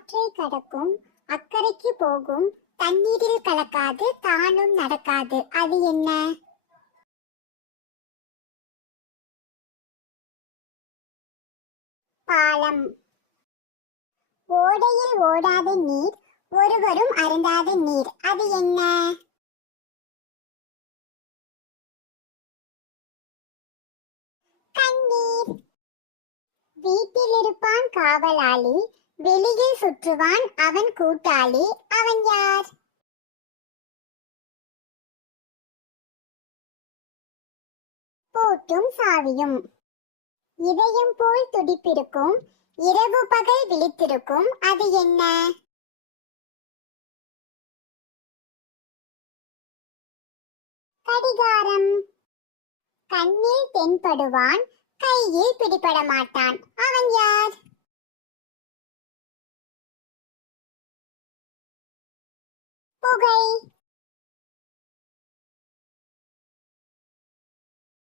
ஆற்றை கடக்கும், அக்கறைக்கு போகும், தண்ணீரில் கலக்காது, தானும் நடக்காது. அது என்ன? பாலம். ஓடையில் ஓடாத நீர், ஒருவரும் அருந்தாத நீர். அது என்ன? கண்ணீர். வீட்டில் இருப்பான் காவலாளி, வெளியில் சுற்றுவான் அவன் கூட்டாளி. அவன் யார்? பூட்டும் சாவியும். இதயம் போல் துடிப்பிருக்கும், இரவு பகல் விழித்திருக்கும். அது என்ன? கடிகாரம். கண்ணில் தென்படுவான், கையில் பிடிபட மாட்டான். அவன் யார்? புகை.